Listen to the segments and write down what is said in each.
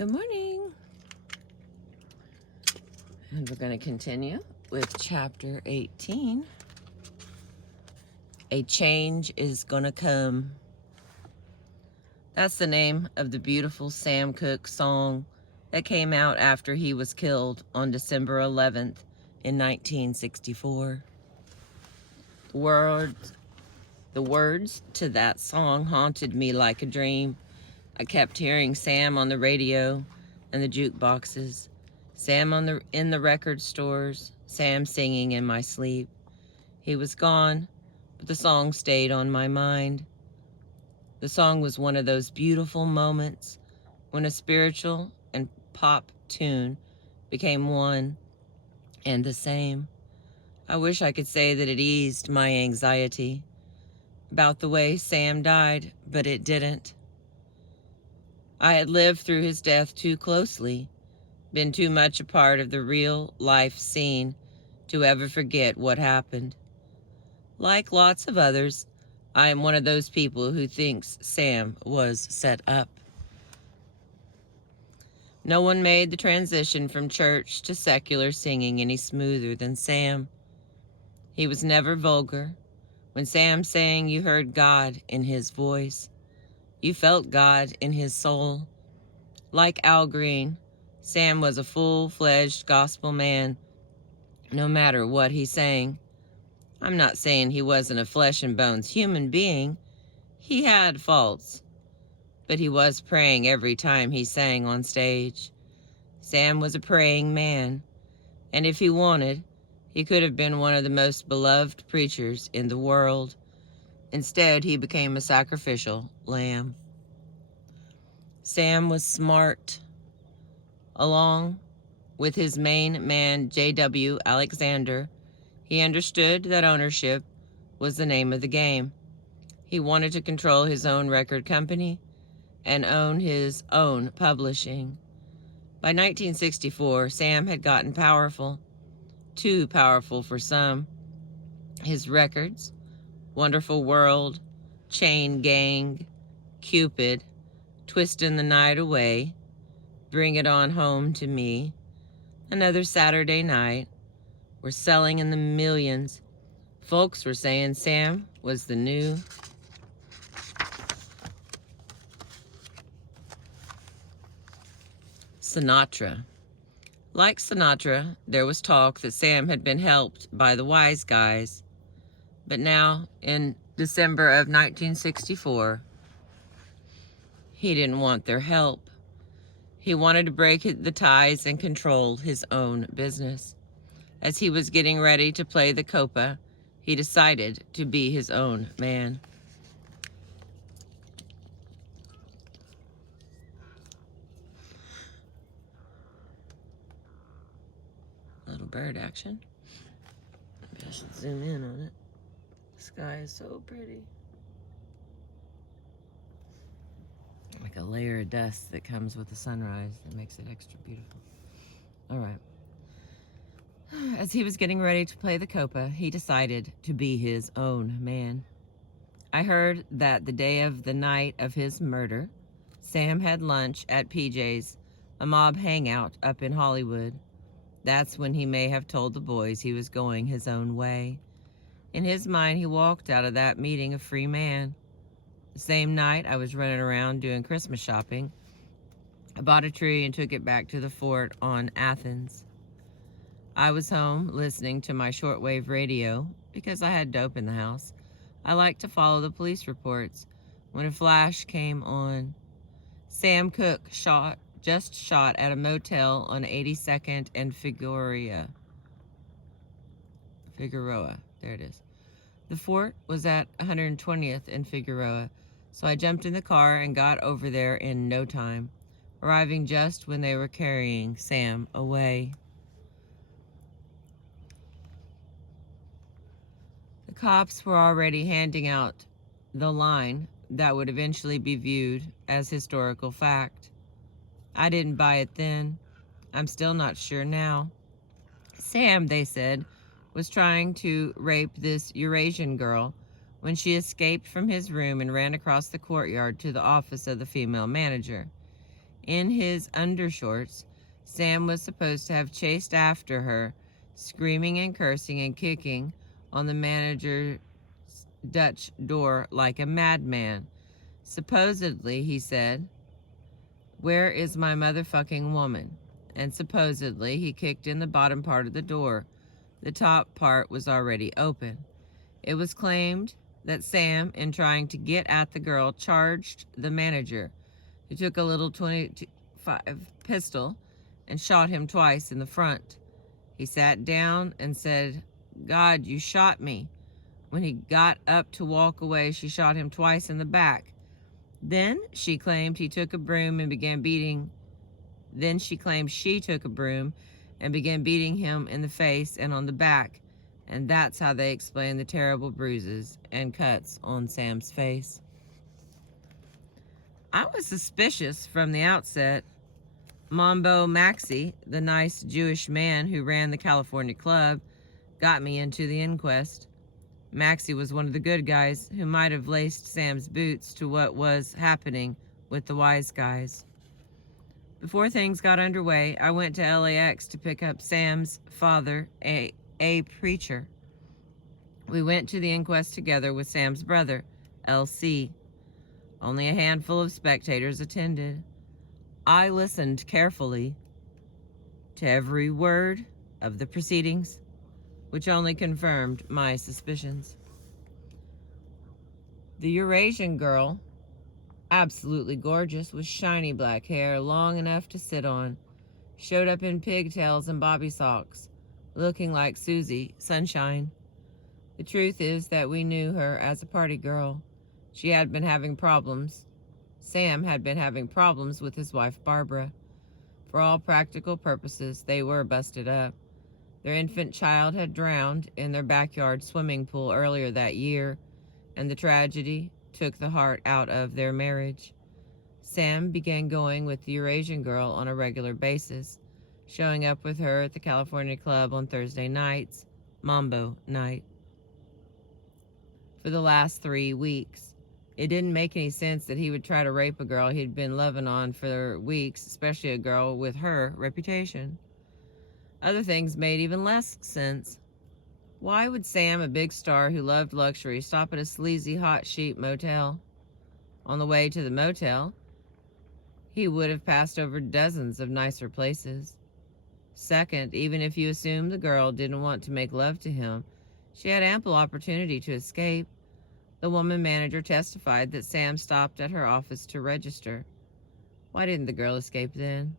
Good morning. And we're going to continue with chapter 18. A change is going to come. That's the name of the beautiful Sam Cooke song that came out after he was killed on December 11th in 1964. The words to that song haunted me like a dream. I kept hearing Sam on the radio and the jukeboxes, Sam in the record stores, Sam singing in my sleep. He was gone, but the song stayed on my mind. The song was one of those beautiful moments when a spiritual and pop tune became one and the same. I wish I could say that it eased my anxiety about the way Sam died, but it didn't. I had lived through his death too closely, been too much a part of the real life scene to ever forget what happened. Like lots of others, I am one of those people who thinks Sam was set up. No one made the transition from church to secular singing any smoother than Sam. He was never vulgar. When Sam sang, you heard God in his voice. You felt God in his soul. Like Al Green, Sam was a full-fledged gospel man, no matter what he sang. I'm not saying he wasn't a flesh and bones human being. He had faults, but he was praying every time he sang on stage. Sam was a praying man, and if he wanted, he could have been one of the most beloved preachers in the world. Instead, he became a sacrificial lamb. Sam was smart. Along with his main man, J.W. Alexander, he understood that ownership was the name of the game. He wanted to control his own record company and own his own publishing. By 1964, Sam had gotten powerful, too powerful for some. His records, Wonderful World, Chain Gang, Cupid, Twistin' the Night Away, Bring It On Home to Me, Another Saturday Night, were selling in the millions. Folks were saying Sam was the new Sinatra. Like Sinatra, there was talk that Sam had been helped by the wise guys. But now, in December of 1964, he didn't want their help. He wanted to break the ties and control his own business. As he was getting ready to play the Copa, he decided to be his own man. Little bird action. Maybe I should zoom in on it. The sky is so pretty. Like a layer of dust that comes with the sunrise that makes it extra beautiful. All right. As he was getting ready to play the Copa, he decided to be his own man. I heard that the day of the night of his murder, Sam had lunch at PJ's, a mob hangout up in Hollywood. That's when he may have told the boys he was going his own way. In his mind, he walked out of that meeting a free man. The same night, I was running around doing Christmas shopping. I bought a tree and took it back to the fort on Athens. I was home listening to my shortwave radio because I had dope in the house. I like to follow the police reports. When a flash came on, Sam Cooke just shot at a motel on 82nd and Figueroa. There it is. The fort was at 120th and Figueroa, so I jumped in the car and got over there in no time, arriving just when they were carrying Sam away. The cops were already handing out the line that would eventually be viewed as historical fact. I didn't buy it then. I'm still not sure now. Sam, they said, was trying to rape this Eurasian girl when she escaped from his room and ran across the courtyard to the office of the female manager. In his undershorts, Sam was supposed to have chased after her, screaming and cursing and kicking on the manager's Dutch door like a madman. Supposedly, he said, "Where is my motherfucking woman?" And supposedly, he kicked in the bottom part of the door. The top part was already open. It was claimed that Sam, in trying to get at the girl, charged the manager, who took a little .25 pistol and shot him twice in the front. He sat down and said, "God, you shot me." When he got up to walk away, she shot him twice in the back. Then she claimed he took a broom and began beating. Then she claimed she took a broom and began beating him in the face and on the back. And that's how they explain the terrible bruises and cuts on Sam's face. I was suspicious from the outset. Mambo Maxey, the nice Jewish man who ran the California club, got me into the inquest. Maxey was one of the good guys who might have laced Sam's boots to what was happening with the wise guys. Before things got underway, I went to LAX to pick up Sam's father, a preacher. We went to the inquest together with Sam's brother, LC. Only a handful of spectators attended. I listened carefully to every word of the proceedings, which only confirmed my suspicions. The Eurasian girl, absolutely gorgeous, with shiny black hair long enough to sit on, showed up in pigtails and bobby socks, looking like Susie Sunshine. The truth is that we knew her as a party girl. She had been having problems. Sam had been having problems with his wife, Barbara. For all practical purposes, they were busted up. Their infant child had drowned in their backyard swimming pool earlier that year, and the tragedy took the heart out of their marriage. Sam began going with the Eurasian girl on a regular basis, showing up with her at the California club on Thursday nights, Mambo night, for the last 3 weeks. It didn't make any sense that he would try to rape a girl he'd been loving on for weeks, especially a girl with her reputation. Other things made even less sense. Why would Sam, a big star who loved luxury, stop at a sleazy hot sheet motel? On the way to the motel, he would have passed over dozens of nicer places. Second, even if you assume the girl didn't want to make love to him, she had ample opportunity to escape. The woman manager testified that Sam stopped at her office to register. Why didn't the girl escape then?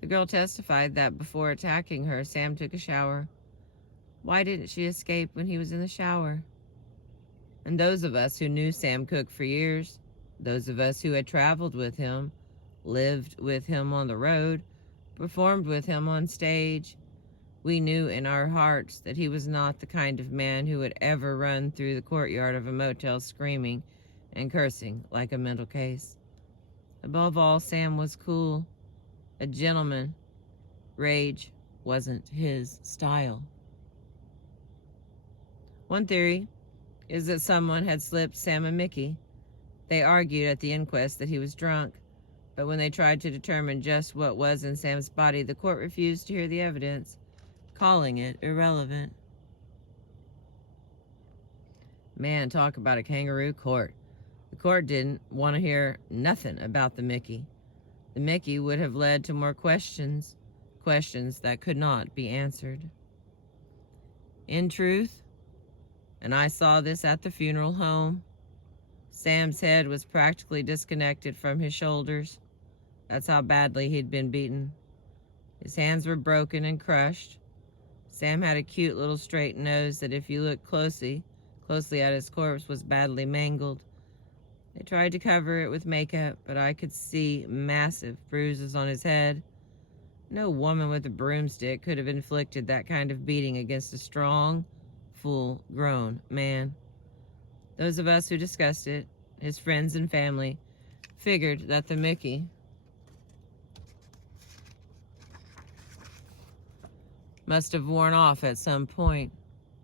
The girl testified that before attacking her, Sam took a shower. Why didn't she escape when he was in the shower? And those of us who knew Sam Cooke for years, those of us who had traveled with him, lived with him on the road, performed with him on stage, we knew in our hearts that he was not the kind of man who would ever run through the courtyard of a motel screaming and cursing like a mental case. Above all, Sam was cool, a gentleman. Rage wasn't his style. One theory is that someone had slipped Sam a Mickey. They argued at the inquest that he was drunk, but when they tried to determine just what was in Sam's body, the court refused to hear the evidence, calling it irrelevant. Man, talk about a kangaroo court. The court didn't want to hear nothing about the Mickey. The Mickey would have led to more questions that could not be answered. In truth, and I saw this at the funeral home, Sam's head was practically disconnected from his shoulders. That's how badly he'd been beaten. His hands were broken and crushed. Sam had a cute little straight nose that, if you looked closely at his corpse, was badly mangled. They tried to cover it with makeup, but I could see massive bruises on his head. No woman with a broomstick could have inflicted that kind of beating against a strong, full-grown man. Those of us who discussed it, his friends and family, figured that the Mickey must have worn off at some point.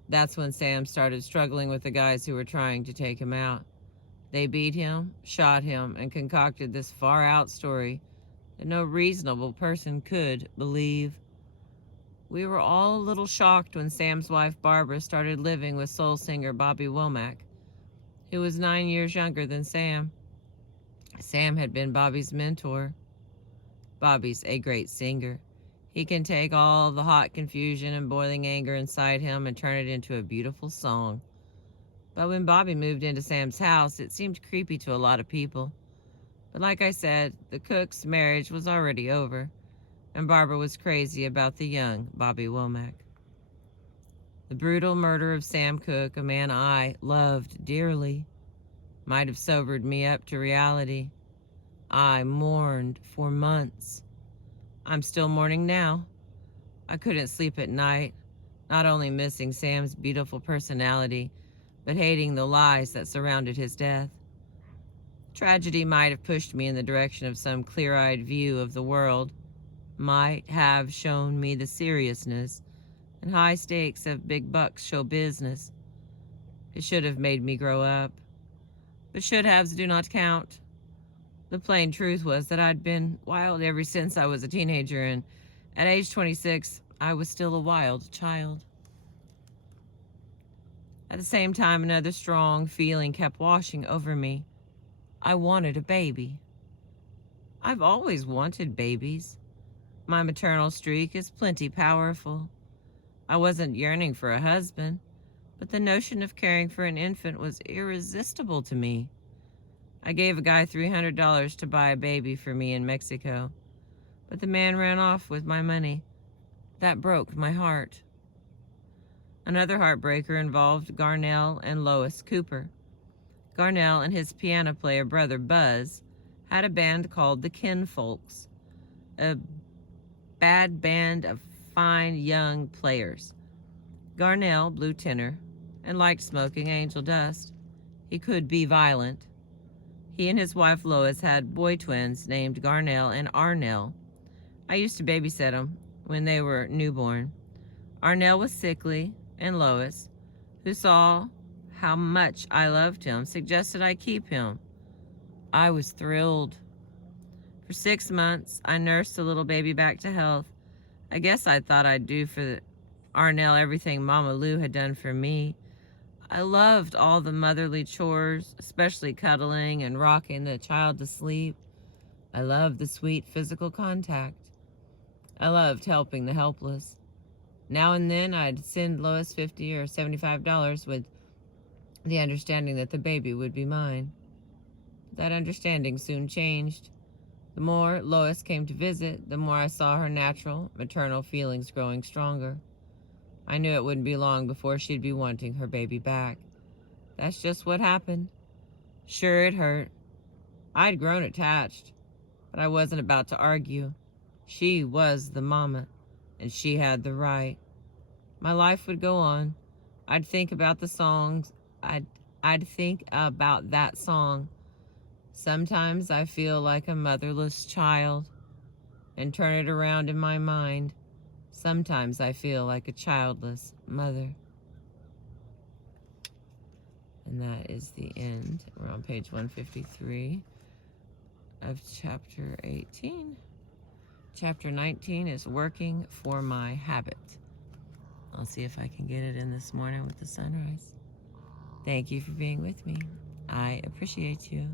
That's when Sam started struggling with the guys who were trying to take him out. They beat him, shot him, and concocted this far-out story that no reasonable person could believe. We were all a little shocked when Sam's wife Barbara started living with soul singer Bobby Womack, who was 9 years younger than Sam. Sam had been Bobby's mentor. Bobby's a great singer. He can take all the hot confusion and boiling anger inside him and turn it into a beautiful song. But when Bobby moved into Sam's house, it seemed creepy to a lot of people. But like I said, the Cook's marriage was already over, and Barbara was crazy about the young Bobby Womack. The brutal murder of Sam Cooke, a man I loved dearly, might have sobered me up to reality. I mourned for months. I'm still mourning now. I couldn't sleep at night, not only missing Sam's beautiful personality, but hating the lies that surrounded his death. Tragedy might have pushed me in the direction of some clear-eyed view of the world, might have shown me the seriousness and high stakes of big bucks show business. It should have made me grow up. But should-haves do not count. The plain truth was that I'd been wild ever since I was a teenager, and at age 26, I was still a wild child. At the same time, another strong feeling kept washing over me. I wanted a baby. I've always wanted babies. My maternal streak is plenty powerful. I wasn't yearning for a husband, but the notion of caring for an infant was irresistible to me. I gave a guy $300 to buy a baby for me in Mexico, but the man ran off with my money. That broke my heart. Another heartbreaker involved Garnell and Lois Cooper. Garnell and his piano player brother Buzz had a band called the Kinfolks, a bad band of fine young players. Garnell blew tenor and liked smoking angel dust. He could be violent. He and his wife Lois had boy twins named Garnell and Arnell. I used to babysit them when they were newborn. Arnell was sickly, and Lois, who saw how much I loved him, suggested I keep him. I was thrilled. For 6 months, I nursed the little baby back to health. I guess I thought I'd do for Arnell everything Mama Lou had done for me. I loved all the motherly chores, especially cuddling and rocking the child to sleep. I loved the sweet physical contact. I loved helping the helpless. Now and then I'd send Lois $50 or $75 with the understanding that the baby would be mine. That understanding soon changed. The more Lois came to visit, the more I saw her natural, maternal feelings growing stronger. I knew it wouldn't be long before she'd be wanting her baby back. That's just what happened. Sure, it hurt. I'd grown attached, but I wasn't about to argue. She was the mama, and she had the right. My life would go on. I'd think about the songs. I'd think about that song. Sometimes I feel like a motherless child and turn it around in my mind. Sometimes I feel like a childless mother. And that is the end. We're on page 153 of chapter 18. Chapter 19 is Working for My Habit. I'll see if I can get it in this morning with the sunrise. Thank you for being with me. I appreciate you.